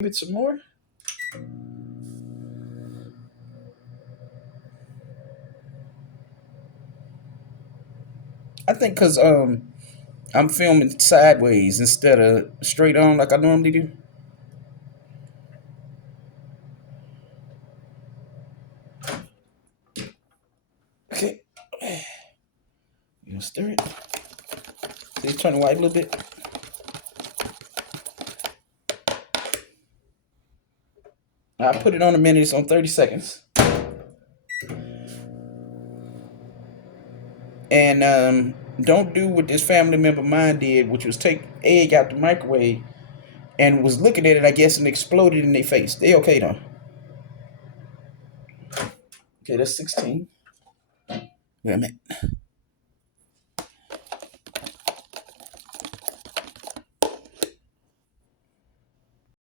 Give it some more. I think because I'm filming sideways instead of straight on like I normally do. Okay, you gonna stir it. See, it's turning white a little bit. I put it on a minute. It's on 30 seconds. And don't do what this family member of mine did, which was take egg out the microwave and was looking at it, I guess, and exploded in their face. They okay though. Okay, that's 16. Wait a minute.